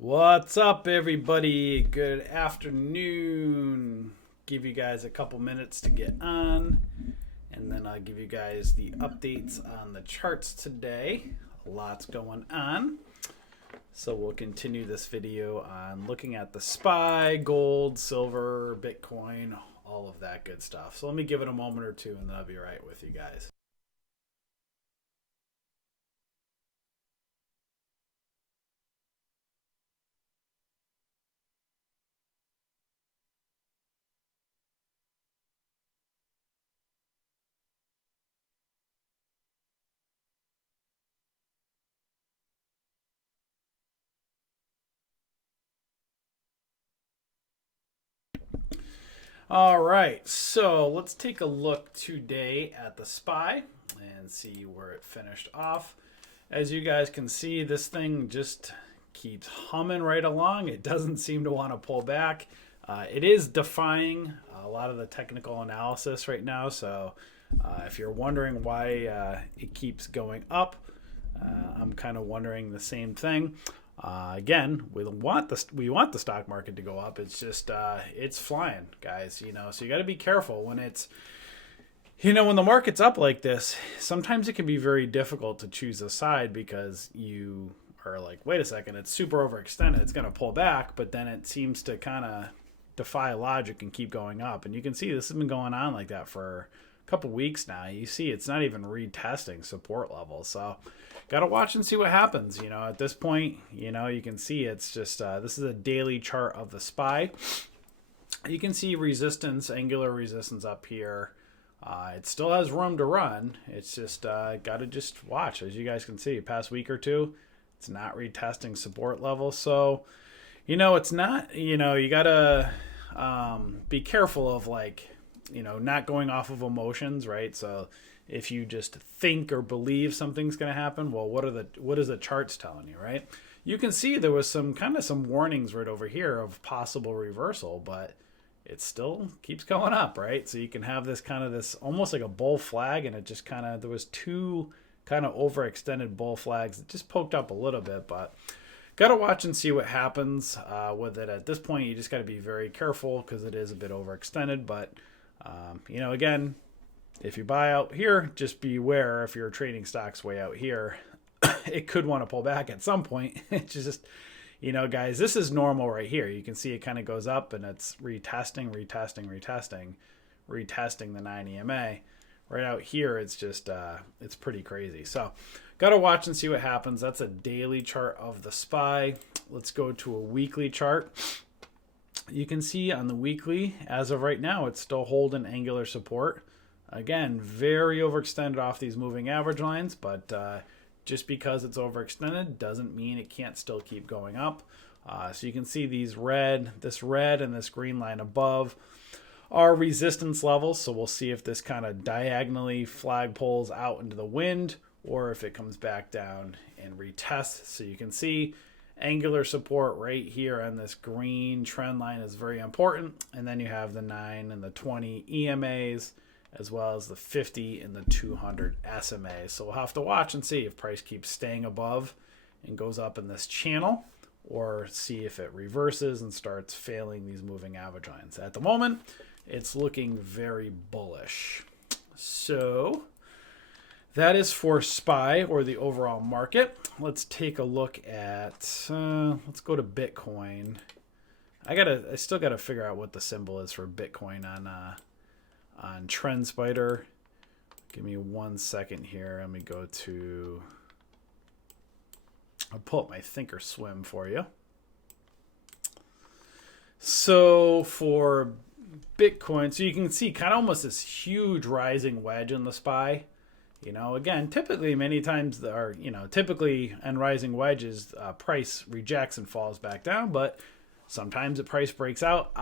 What's up, everybody? Good afternoon. Give you guys a couple minutes to get on, and then I'll give you guys the updates on the charts today. Lots going on. So we'll continue this video on looking at the SPY, gold, silver, Bitcoin, all of that good stuff. So let me give it a moment or two, and then I'll be right with you guys. All right, so let's take a look today at the SPY and see where it finished off. As you guys can see, this thing just keeps humming right along. It doesn't seem to want to pull back. It is defying a lot of the technical analysis right now. So if you're wondering why it keeps going up, I'm kind of wondering the same thing. Again, we want the stock market to go up. It's just it's flying, guys. So you got to be careful when it's when the market's up like this. Sometimes it can be very difficult to choose a side because you are like, wait a second, it's super overextended. It's going to pull back, but then it seems to kind of defy logic and keep going up. And you can see this has been going on like that for a couple weeks now. You see it's not even retesting support levels. So got to watch and see what happens. At this point, you can see it's just this is a daily chart of the SPY. You can see resistance, angular resistance up here. It still has room to run. It's just got to just watch. As you guys can see, past week or two, it's not retesting support levels. So, it's not, you got to be careful of not going off of emotions, right? So if you just think or believe something's going to happen, well, what is the charts telling you, right? You can see there was some warnings right over here of possible reversal, but it still keeps going up, right? So you can have this almost like a bull flag, and it just there was two kind of overextended bull flags that just poked up a little bit, but got to watch and see what happens with it. At this point, you just got to be very careful because it is a bit overextended, but again, if you buy out here, just beware. If you're trading stocks way out here, it could want to pull back at some point. It's just, guys, this is normal right here. You can see it kind of goes up and it's retesting the 9 EMA. Right out here, it's just, it's pretty crazy. So got to watch and see what happens. That's a daily chart of the SPY. Let's go to a weekly chart. You can see on the weekly, as of right now, it's still holding angular support. Again, very overextended off these moving average lines, but just because it's overextended doesn't mean it can't still keep going up. So you can see this red and this green line above are resistance levels. So we'll see if this kind of diagonally flag pulls out into the wind or if it comes back down and retests. So you can see angular support right here on this green trend line is very important. And then you have the 9 and the 20 EMAs, as well as the 50 and the 200 SMAs. So we'll have to watch and see if price keeps staying above and goes up in this channel, or see if it reverses and starts failing these moving average lines. At the moment, it's looking very bullish. So that is for SPY, or the overall market. Let's take a look at, let's go to Bitcoin. I still gotta figure out what the symbol is for Bitcoin on TrendSpider. Give me 1 second here. Let me go to, I'll pull up my Thinkorswim for you. So for Bitcoin, so you can see kind of almost this huge rising wedge in the SPY. Again, typically many times typically in rising wedges, price rejects and falls back down, but sometimes the price breaks out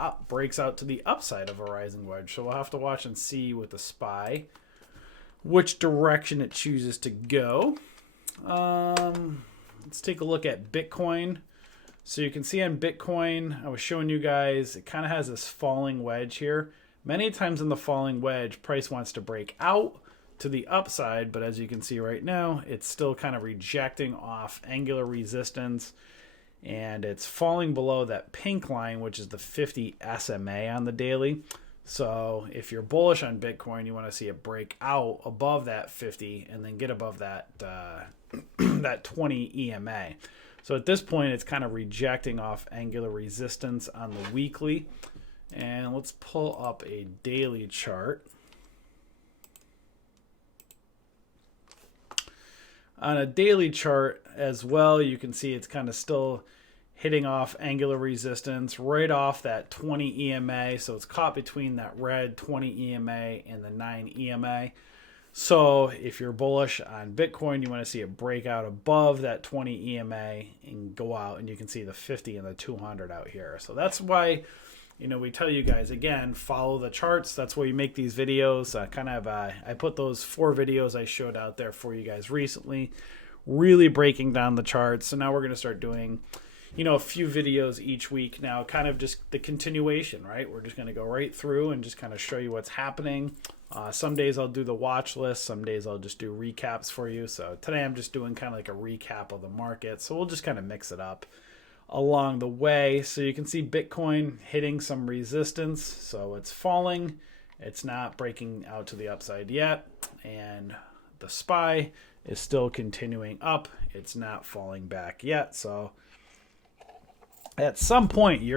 to the upside of a rising wedge. So we'll have to watch and see with the SPY which direction it chooses to go. Let's take a look at Bitcoin. So you can see on Bitcoin, I was showing you guys, it kind of has this falling wedge here. Many times in the falling wedge, price wants to break out to the upside, but as you can see right now, it's still kind of rejecting off angular resistance and it's falling below that pink line, which is the 50 SMA on the daily. So if you're bullish on Bitcoin, you want to see it break out above that 50 and then get above that that 20 EMA. So at this point, it's kind of rejecting off angular resistance on the weekly. And let's pull up a daily chart. On a daily chart as well, you can see it's kind of still hitting off angular resistance right off that 20 EMA. So it's caught between that red 20 EMA and the 9 EMA. So if you're bullish on Bitcoin, you want to see it break out above that 20 EMA and go out, and you can see the 50 and the 200 out here. So that's why, you know, we tell you guys, again, follow the charts. That's why we make these videos. I put those 4 videos I showed out there for you guys recently, really breaking down the charts. So now we're going to start doing, you know, a few videos each week now, kind of just the continuation, right? We're just going to go right through and just kind of show you what's happening. Some days I'll do the watch list. Some days I'll just do recaps for you. So today I'm just doing kind of like a recap of the market. So we'll just kind of mix it up along the way. So you can see Bitcoin hitting some resistance. So it's falling. It's not breaking out to the upside yet. And the SPY is still continuing up. It's not falling back yet. So at some point you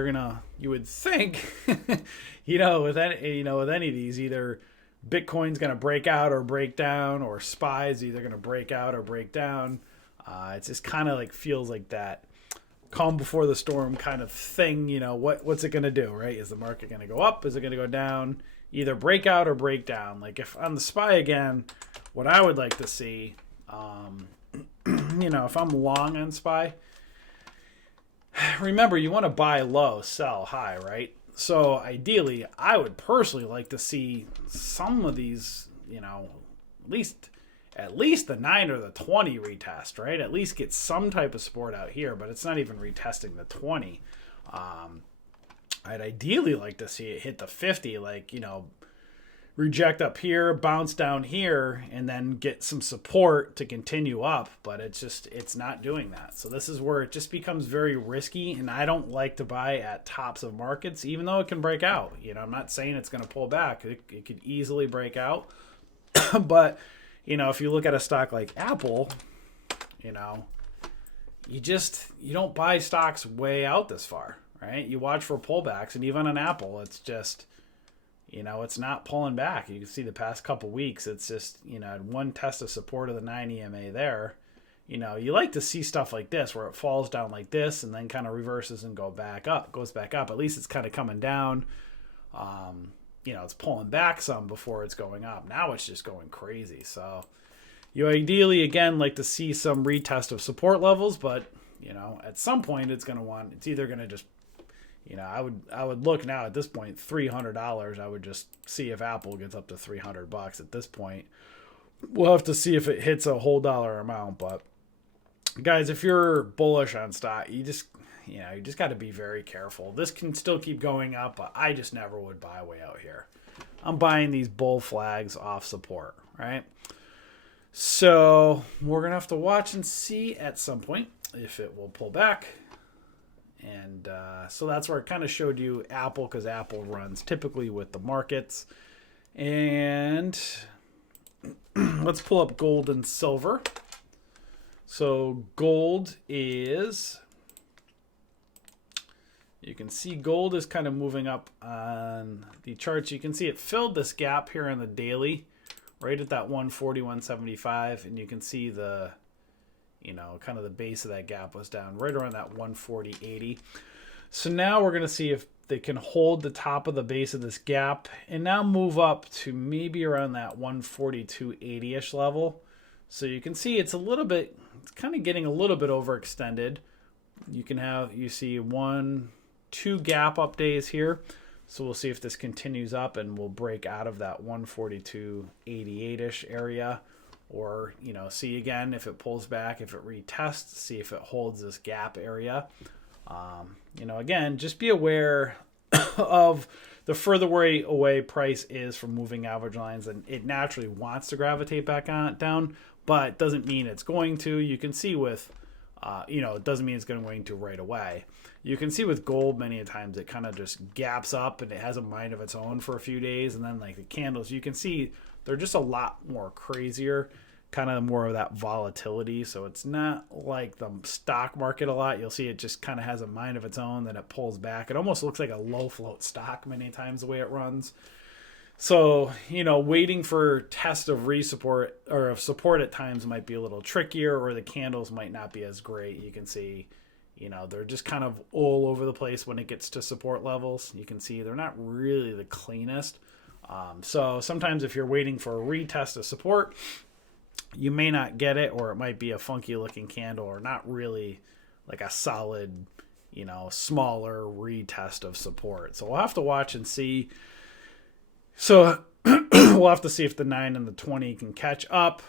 would think, with any of these, either Bitcoin's going to break out or break down, or SPY is either going to break out or break down. It just kind of like feels like that calm before the storm kind of thing. What's it going to do, right? Is the market going to go up? Is it going to go down? Either break out or break down. Like if on the SPY again, what I would like to see, if I'm long on SPY, remember, you want to buy low, sell high, right? So ideally, I would personally like to see some of these, at least the 9 or the 20 retest, right? At least get some type of support out here, but it's not even retesting the 20. I'd ideally like to see it hit the 50, reject up here, bounce down here, and then get some support to continue up, but it's not doing that. So this is where it just becomes very risky, and I don't like to buy at tops of markets, even though it can break out. I'm not saying it's going to pull back. It could easily break out. But, if you look at a stock like Apple, you don't buy stocks way out this far, right? You watch for pullbacks, and even on Apple, it's just, it's not pulling back. You can see the past couple weeks, it's just, one test of support of the 9 EMA there. You like to see stuff like this where it falls down like this and then kind of reverses and goes back up. At least it's kind of coming down. It's pulling back some before it's going up. Now it's just going crazy. So you ideally, again, like to see some retest of support levels, but, at some point it's either going to just, I would look now at this point, $300. I would just see if Apple gets up to $300 at this point. We'll have to see if it hits a whole dollar amount. But guys, if you're bullish on stock, you just got to be very careful. This can still keep going up, but I just never would buy way out here. I'm buying these bull flags off support, right? So we're going to have to watch and see at some point if it will pull back. And so that's where I kind of showed you Apple, because Apple runs typically with the markets. And let's pull up gold and silver. So gold is, you can see gold is kind of moving up on the charts. You can see it filled this gap here on the daily, right at that 140-175, and you can see the kind of the base of that gap was down right around that 140.80. So now we're going to see if they can hold the top of the base of this gap and now move up to maybe around that 142.80-ish level. So you can see it's kind of getting a little bit overextended. You see 1-2 gap up days here. So we'll see if this continues up and we'll break out of that 142.88-ish area. Or, see again if it pulls back, if it retests, see if it holds this gap area. Again, just be aware of the further away price is from moving average lines, and it naturally wants to gravitate back down, but it doesn't mean it's going to. You can see with it doesn't mean it's going to right away. You can see with gold many times it kind of just gaps up and it has a mind of its own for a few days, and then like the candles, you can see they're just a lot more crazier, kind of more of that volatility. So it's not like the stock market a lot. You'll see it just kind of has a mind of its own, then it pulls back. It almost looks like a low float stock many times the way it runs. So, waiting for test of re-support or of support at times might be a little trickier, or the candles might not be as great. You can see, they're just kind of all over the place when it gets to support levels. You can see they're not really the cleanest. So sometimes if you're waiting for a retest of support, you may not get it, or it might be a funky looking candle, or not really like a solid, smaller retest of support. So we'll have to watch and see. So we'll have to see if the 9 and the 20 can catch up.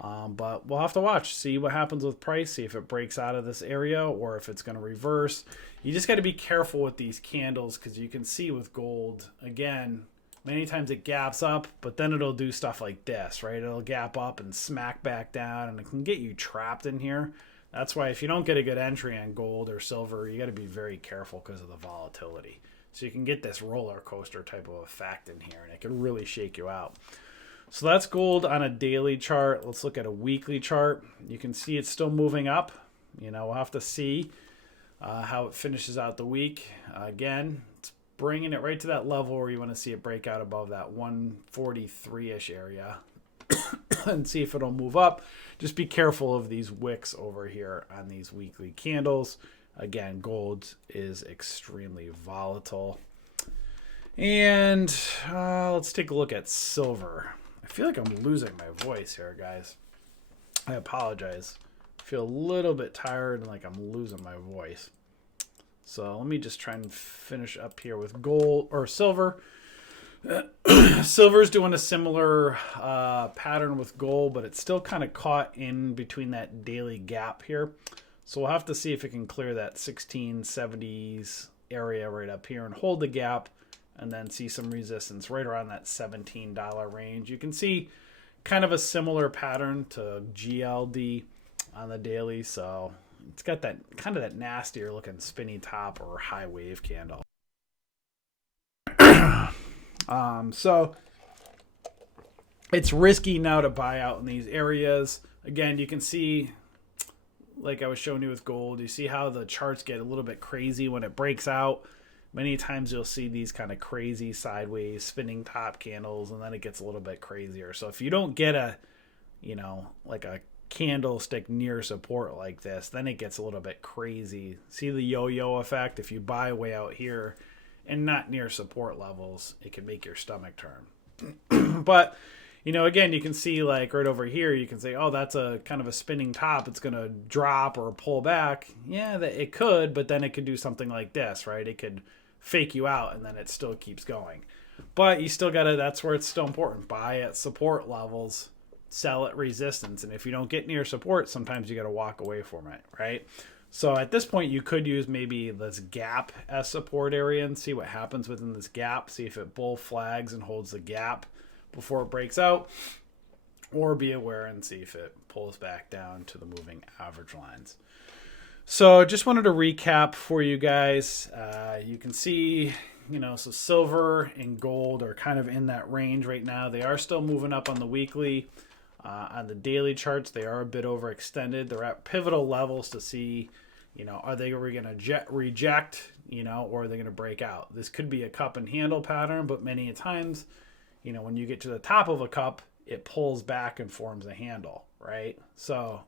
But we'll have to watch, see what happens with price, see if it breaks out of this area or if it's going to reverse. You just got to be careful with these candles, because you can see with gold, again, many times it gaps up, but then it'll do stuff like this, right? It'll gap up and smack back down, and it can get you trapped in here. That's why if you don't get a good entry on gold or silver, you got to be very careful because of the volatility. So you can get this roller coaster type of effect in here, and it can really shake you out. So that's gold on a daily chart. Let's look at a weekly chart. You can see it's still moving up. We'll have to see how it finishes out the week. Again, it's bringing it right to that level where you want to see it break out above that 143-ish area and see if it'll move up. Just be careful of these wicks over here on these weekly candles. Again, gold is extremely volatile. And let's take a look at silver. I feel like I'm losing my voice here, guys. I apologize. I feel a little bit tired and like I'm losing my voice. So let me just try and finish up here with gold or silver. Silver's doing a similar pattern with gold, but it's still kind of caught in between that daily gap here. So we'll have to see if it can clear that 1670s area right up here and hold the gap, and then see some resistance right around that $17 range. You can see kind of a similar pattern to GLD on the daily. So it's got that kind of that nastier looking spinny top or high wave candle. So it's risky now to buy out in these areas. Again, you can see, like I was showing you with gold, you see how the charts get a little bit crazy when it breaks out. Many times you'll see these kind of crazy sideways spinning top candles, and then it gets a little bit crazier. So if you don't get a, like a candlestick near support like this, then it gets a little bit crazy. See the yo-yo effect? If you buy way out here and not near support levels, it can make your stomach turn. But, again, you can see like right over here, you can say, oh, that's a kind of a spinning top. It's going to drop or pull back. Yeah, it could, but then it could do something like this, right? It could fake you out, and then it still keeps going. But you still got to, that's where it's still important. Buy at support levels, sell at resistance. And if you don't get near support, sometimes you got to walk away from it, right? So at this point, you could use maybe this gap as support area and see what happens within this gap. See if it bull flags and holds the gap before it breaks out, or be aware and see if it pulls back down to the moving average lines. So just wanted to recap for you guys. You can see, so silver and gold are kind of in that range right now. They are still moving up on the weekly. On the daily charts, they are a bit overextended. They're at pivotal levels to see, are they going to reject, or are they going to break out? This could be a cup and handle pattern, but many times, when you get to the top of a cup, it pulls back and forms a handle, right? So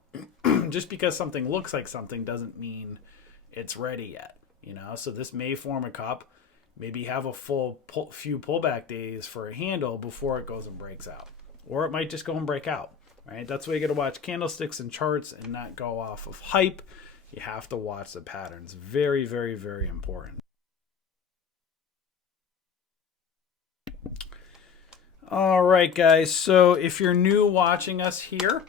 just because something looks like something doesn't mean it's ready yet, So this may form a cup, maybe have a few pullback days for a handle before it goes and breaks out. Or it might just go and break out, right? That's why you got to watch candlesticks and charts and not go off of hype. You have to watch the patterns. Very, very, very important. All right, guys. So if you're new watching us here,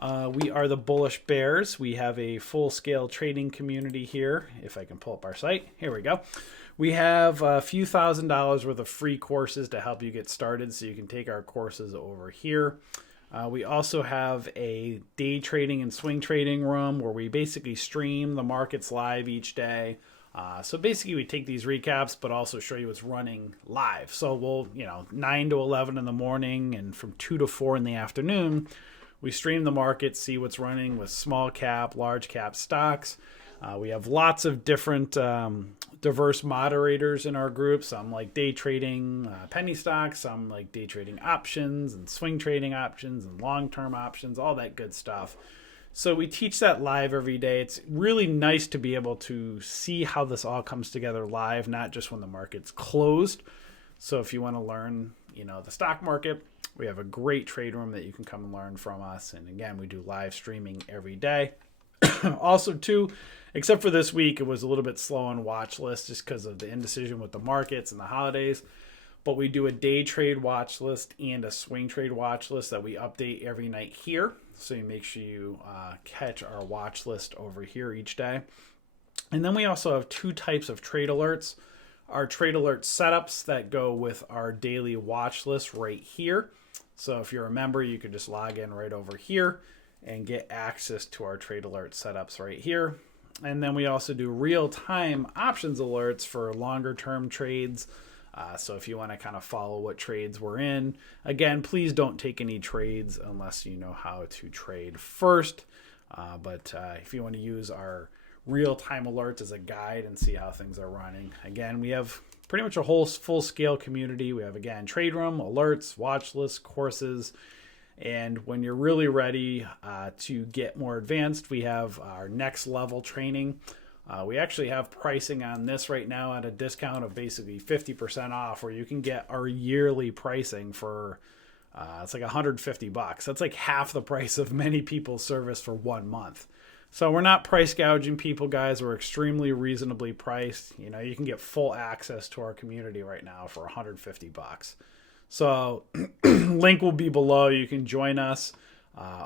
we are the Bullish Bears. We have a full-scale trading community here. If I can pull up our site. Here we go. We have a few $1,000s worth of free courses to help you get started, so you can take our courses over here. We also have a day trading and swing trading room where we basically stream the markets live each day. So basically we take these recaps, but also show you what's running live. So we'll, 9 to 11 in the morning and from 2 to 4 in the afternoon, we stream the market, see what's running with small cap, large cap stocks. We have lots of different diverse moderators in our group. Some like day trading penny stocks, some like day trading options and swing trading options and long-term options, all that good stuff. So we teach that live every day. It's really nice to be able to see how this all comes together live, not just when the market's closed. So if you want to learn, the stock market, we have a great trade room that you can come and learn from us. And again, we do live streaming every day. Also, too, except for this week, it was a little bit slow on watch list just because of the indecision with the markets and the holidays. But we do a day trade watch list and a swing trade watch list that we update every night here. So you make sure you catch our watch list over here each day. And then we also have 2 types of trade alerts. Our trade alert setups that go with our daily watch list right here. So if you're a member, you can just log in right over here and get access to our trade alert setups right here. And then we also do real-time options alerts for longer term trades. So if you want to kind of follow what trades we're in, again, please don't take any trades unless you know how to trade first. But if you want to use our real-time alerts as a guide and see how things are running, again, we have pretty much a whole full-scale community. We have, again, trade room, alerts, watch lists, courses. And when you're really ready to get more advanced, we have our next level training. We actually have pricing on this right now at a discount of basically 50% off, where you can get our yearly pricing for it's like $150. That's like half the price of many people's service for 1 month. So we're not price gouging people, guys. We're extremely reasonably priced. You can get full access to our community right now for $150. So link will be below. You can join us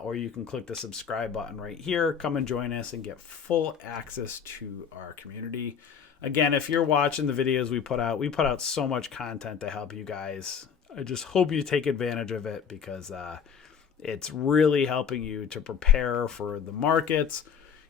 or you can click the subscribe button right here. Come and join us and get full access to our community. Again, if you're watching the videos we put out so much content to help you guys. I just hope you take advantage of it because it's really helping you to prepare for the markets.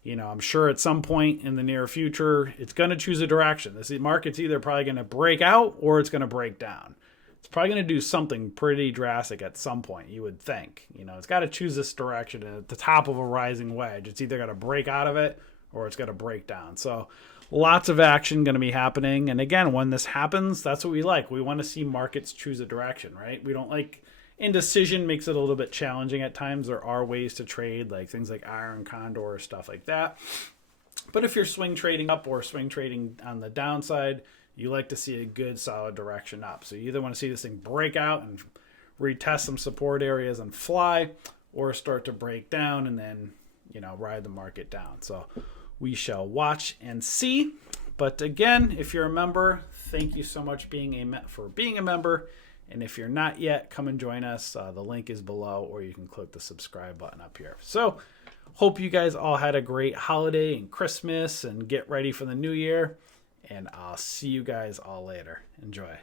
I'm sure at some point in the near future, it's going to choose a direction. This market's either probably going to break out or it's going to break down. It's probably going to do something pretty drastic at some point, you would think. It's got to choose this direction at the top of a rising wedge. It's either going to break out of it or it's going to break down. So lots of action going to be happening. And again, when this happens, that's what we like. We want to see markets choose a direction, right? We don't like indecision, makes it a little bit challenging at times. There are ways to trade, like things like iron condor, stuff like that. But if you're swing trading up or swing trading on the downside, you like to see a good solid direction up. So you either want to see this thing break out and retest some support areas and fly, or start to break down and then, ride the market down. So we shall watch and see. But again, if you're a member, thank you so much for being a member. And if you're not yet, come and join us. The link is below, or you can click the subscribe button up here. So hope you guys all had a great holiday and Christmas and get ready for the new year. And I'll see you guys all later. Enjoy.